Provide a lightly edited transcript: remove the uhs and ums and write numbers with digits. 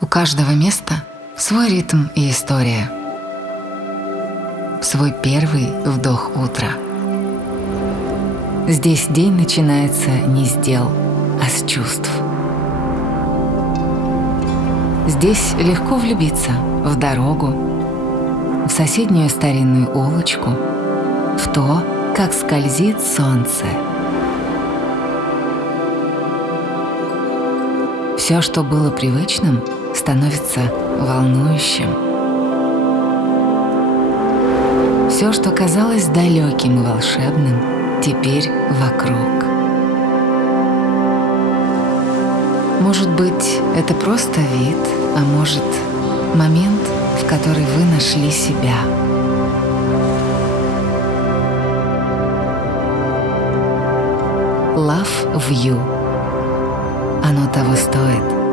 У каждого места свой ритм и история. Свой первый вдох утра. Здесь день начинается не с дел, а с чувств. Здесь легко влюбиться в дорогу, в соседнюю старинную улочку, в то, как скользит солнце. Все, что было привычным, становится волнующим. Все, что казалось далеким и волшебным, теперь вокруг. Может быть, это просто вид, а может, момент, в который вы нашли себя. Love View. Оно того стоит.